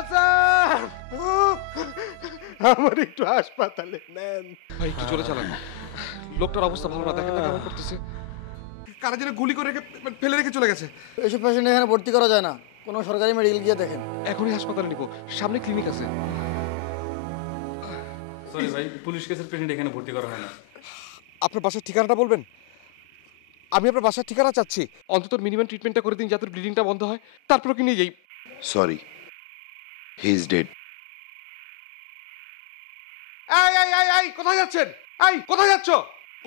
বাঁচান, আমার একটু হাসপাতালে নেন। ভাই একটু চলে চালান, লোকটার অবস্থা ভালো না, দেখেন না কেমন করতেছে। কারা যেন গুলি করে ফেলে রেখে চলে গেছে। এইসব পেশেন্ট এখানে ভর্তি করা যায় না, কোনো সরকারি মেডিকেল গিয়ে দেখেন। এখনই হাসপাতালে নিব, সামনে ক্লিনিক আছে। সরি ভাই, পুলিশ কেসের পেশেন্ট এখানে ভর্তি করা হয় না। আপনার বাসার ঠিকানাটা বলবেন? আমি আপনার বাসার ঠিকানা চাচ্ছি, অন্তত মিনিমাম ট্রিটমেন্টটা করে দিন যাতে ব্লিডিংটা বন্ধ হয়, তারপর কি নিয়ে যাই। Sorry, he is dead. এই এই এই এই কোথায় যাচ্ছেন? এই কোথায় যাচ্ছ?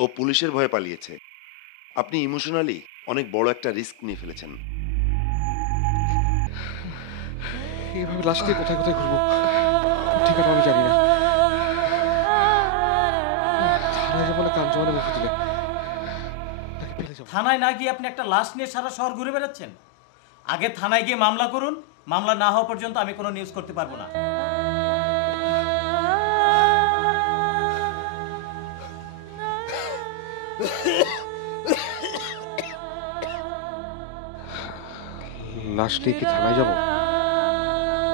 ও পুলিশের ভয়ে পালিয়েছে। আপনি ইমোশনালি অনেক বড় একটা রিস্ক নিয়ে ফেলেছেন। এইভাবে লাশ দিয়ে কোথায় কোথায় ঘুরবো, ঠিকানা আমি জানি না। থানায় যাবো না কাঞ্জমানে মুখে দিলে তাকে ফেলে যাবো। থানায় না গিয়ে আপনি একটা লাশ নিয়ে সারা শহর ঘুরে বেড়াচ্ছেন। আগে থানায় গিয়ে মামলা করুন, মামলা না হওয়া পর্যন্ত আমি কোনো নিউজ করতে পারবো না। লাশ নিয়ে কি থানায় যাবো?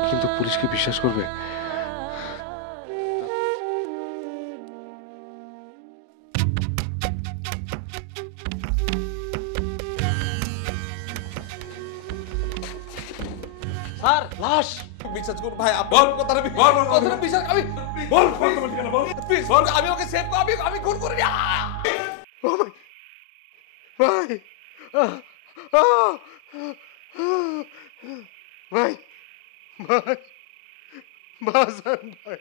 কিন্তু পুলিশ কি বিশ্বাস করবে? স্যার, লাশ বিশ্বাস করুন ভাই, আপনার কথাটা কথাটা বিশ্বাস, আমি বল প্লিজ, আমি ওকে সেভ, আমি খুন করিনি। ও ভাই, ভাই, ভাই, ভাই, বাঁচান ভাই।